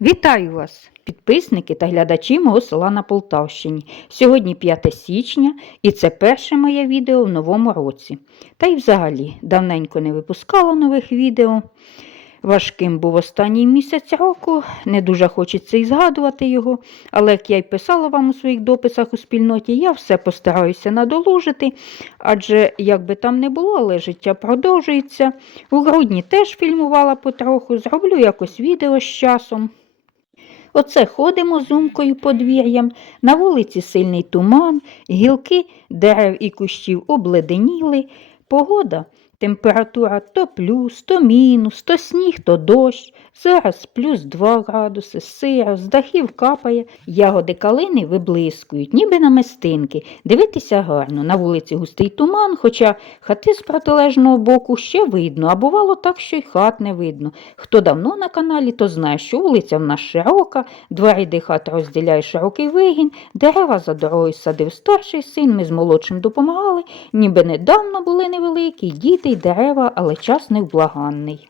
Вітаю вас, підписники та глядачі мого села на Полтавщині. Сьогодні 5 січня і це перше моє відео в новому році. Та й взагалі давненько не випускала нових відео. Важким був останній місяць року, не дуже хочеться і згадувати його, але як я й писала вам у своїх дописах у спільноті, я все постараюся надолужити, адже як би там не було, але життя продовжується. У грудні теж фільмувала потроху, зроблю якось відео з часом. Оце ходимо зумкою подвір'ям, на вулиці сильний туман, гілки дерев і кущів обледеніли, погода, температура то плюс, то мінус, то сніг, то дощ. Зараз плюс 2 градуси, сиро, з дахів капає, ягоди калини виблискують, ніби намистинки. Дивитися гарно, на вулиці густий туман, хоча хати з протилежного боку ще видно, а бувало так, що й хат не видно. Хто давно на каналі, то знає, що вулиця в нас широка, два ряди хат розділяє широкий вигін, дерева за дорогою садив старший син, ми з молодшим допомагали, ніби недавно були невеликі, й діти, й дерева, але час невблаганний.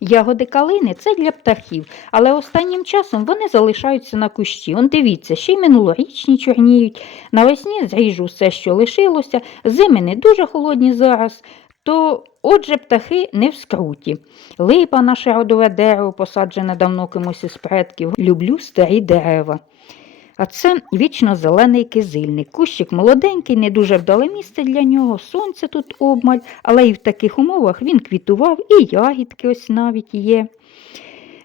Ягоди калини це для птахів, але останнім часом вони залишаються на кущі. Он дивіться, ще й минулорічні чорніють. Навесні зріжу все, що лишилося, зими не дуже холодні зараз. То отже птахи не в скруті. Липа наше родове дерево, посаджене давно кимось із предків. Люблю старі дерева. А це вічно зелений кизильник. Кущик молоденький, не дуже вдале місце для нього, сонце тут обмаль, але і в таких умовах він квітував, і ягідки ось навіть є.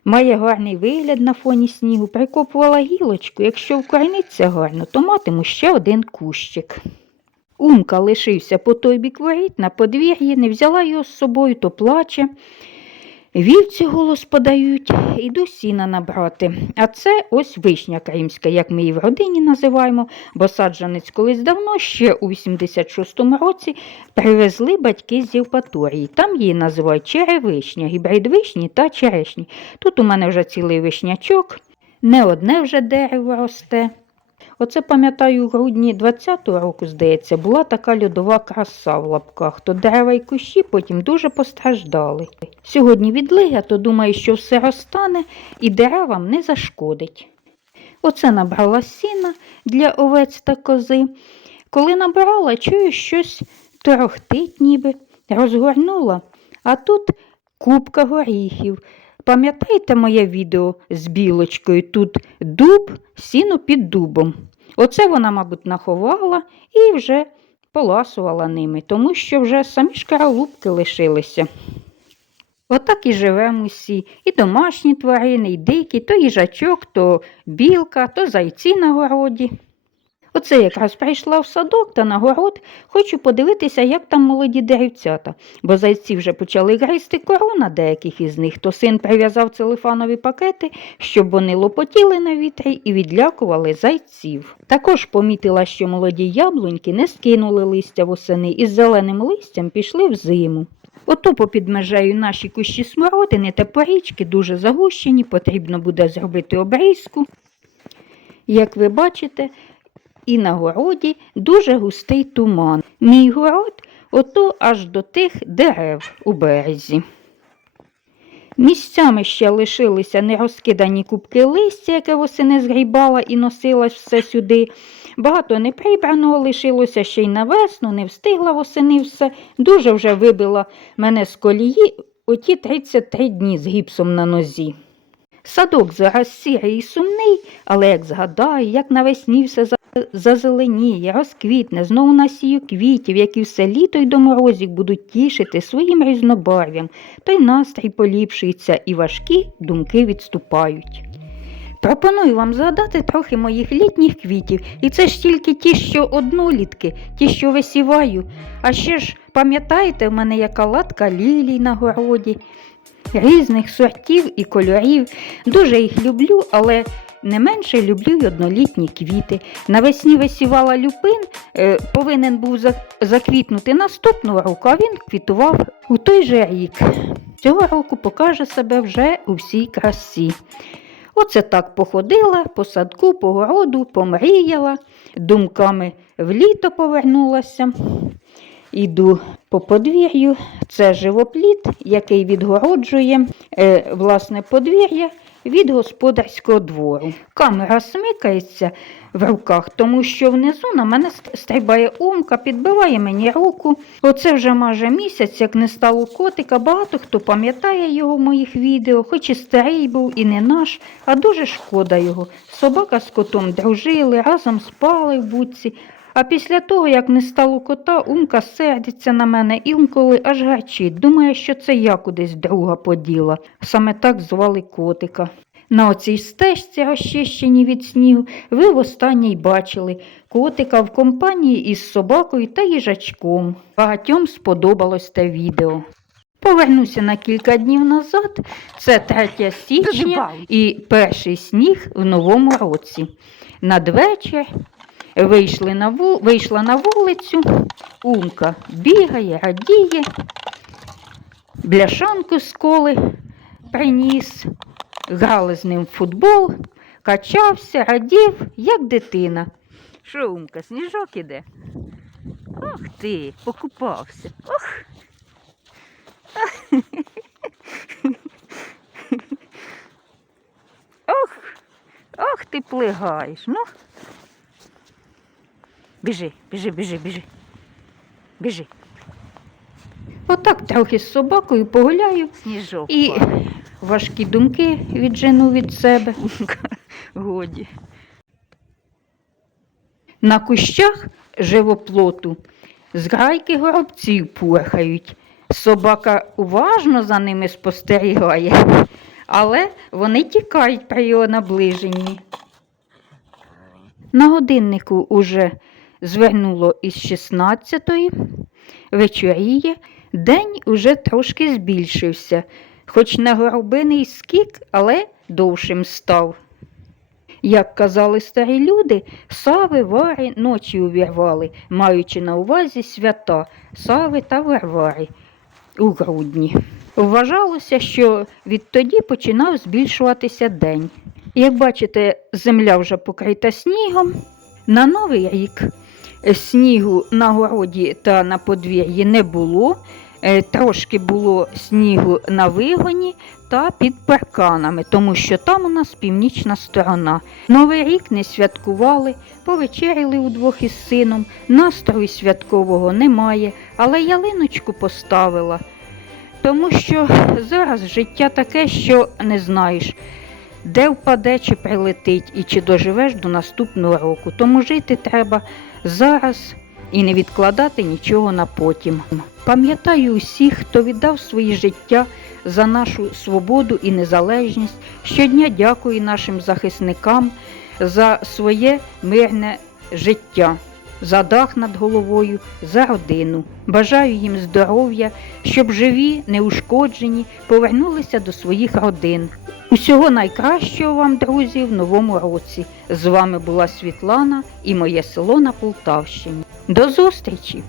Має гарний вигляд на фоні снігу, прикопувала гілочку. Якщо вкорениться гарно, то матиму ще один кущик. Умка лишився по той бік воріт на подвір'ї, не взяла його з собою, то плаче. Вівці голос подають, іду сіна набрати. А це ось вишня кримська, як ми її в родині називаємо, бо саджанець колись давно, ще у 86-му році, привезли батьки з Євпаторії. Там її називають черевишня, гібрид вишні та черешні. Тут у мене вже цілий вишнячок, не одне вже дерево росте. Оце пам'ятаю, у грудні 20-го року, здається, була така льодова краса в лапках, то дерева й кущі потім дуже постраждали. Сьогодні відлига, то думаю, що все розтане і деревам не зашкодить. Оце набрала сіна для овець та кози. Коли набрала, чую щось торохтить ніби, розгорнула, а тут купка горіхів. Пам'ятаєте моє відео з білочкою? Тут дуб, сіно під дубом. Оце вона, мабуть, наховала і вже поласувала ними, тому що вже самі шкаралупки лишилися. Отак і живемо усі, і домашні тварини, і дикі, то їжачок, то білка, то зайці на городі. Оце якраз прийшла в садок та на город, хочу подивитися, як там молоді деревцята, бо зайці вже почали гризти корона деяких із них, то син прив'язав целефанові пакети, щоб вони лопотіли на вітрі і відлякували зайців. Також помітила, що молоді яблуньки не скинули листя восени і з зеленим листям пішли в зиму. Ото попід межею наші кущі смородини та порічки дуже загущені, потрібно буде зробити обрізку. Як ви бачите, і на городі дуже густий туман. Мій город ото аж до тих дерев у березі. Місцями ще лишилися нерозкидані кубки листя, яке восени згрібала і носила все сюди. Багато неприбраного лишилося ще й на весну, не встигла восени все, дуже вже вибила мене з колії оті 33 дні з гіпсом на нозі. Садок зараз сірий і сумний, але як згадаю, як навесні все за- зазеленіє, розквітне, знову насію квітів, які все літо й до морозів будуть тішити своїм різнобарв'ям, то й настрій поліпшується, і важкі думки відступають. Пропоную вам згадати трохи моїх літніх квітів, і це ж тільки ті, що однолітки, ті, що висіваю. А ще ж пам'ятаєте, в мене яка латка лілій на городі, різних сортів і кольорів. Дуже їх люблю, але не менше люблю й однолітні квіти. Навесні висівала люпин, е, повинен був заквітнути наступного року, а він квітував у той же рік. Цього року покаже себе вже у всій красі. Оце так походила по садку, по городу, помріяла, думками в літо повернулася. Іду по подвір'ю. Це живопліт, який відгороджує е, власне подвір'я від господарського двору. Камера смикається в руках, тому що внизу на мене стрибає умка, підбиває мені руку. Оце вже майже місяць, як не стало котика. Багато хто пам'ятає його в моїх відео, хоч і старий був, і не наш, а дуже шкода його. Собака з котом дружили, разом спали в будці. А після того, як не стало кота, Умка сердиться на мене, інколи аж гарчить. Думає, що це я кудись друга поділа. Саме так звали котика. На оцій стежці, розчищеній від снігу, ви востаннє й бачили котика в компанії із собакою та їжачком. Багатьом сподобалось те відео. Повернуся на кілька днів назад. Це 3 січня і перший сніг в новому році. Надвечір вийшли на вул... вийшла на вулицю, Умка бігає, радіє, бляшанку з коли приніс, грали з ним в футбол, качався, радів, як дитина. Що, Умка, сніжок іде? Ох ти, покупався. Ох. Ох, ох ти плигаєш. Ну. Біжи, біжи, біжи, біжи. Біжи. Отак трохи з собакою погуляю Сніжок. і падає. важкі думки віджену від себе. Годі. На кущах живоплоту зграйки горобців пурхають. Собака уважно за ними спостерігає, але вони тікають при його наближенні. На годиннику уже звернуло із 16-ї, вечоріє, день уже трошки збільшився, хоч не горобиний скік, але довшим став. Як казали старі люди, сави вари ночі увірвали, маючи на увазі свята сави та варвари у грудні. Вважалося, що відтоді починав збільшуватися день. Як бачите, земля вже покрита снігом. На новий рік снігу на городі та на подвір'ї не було. Е, Трошки було снігу на вигоні та під парканами, тому що там у нас північна сторона. Новий рік не святкували, повечеряли удвох із сином, настрою святкового немає, але ялиночку поставила. Тому що зараз життя таке, що не знаєш, де впаде чи прилетить, і чи доживеш до наступного року. Тому жити треба зараз і не відкладати нічого на потім. Пам'ятаю усіх, хто віддав своє життя за нашу свободу і незалежність. Щодня дякую нашим захисникам за своє мирне життя, за дах над головою, за родину. Бажаю їм здоров'я, щоб живі, неушкоджені, повернулися до своїх родин. Усього найкращого вам, друзі, в новому році. З вами була Світлана і моє село на Полтавщині. До зустрічі!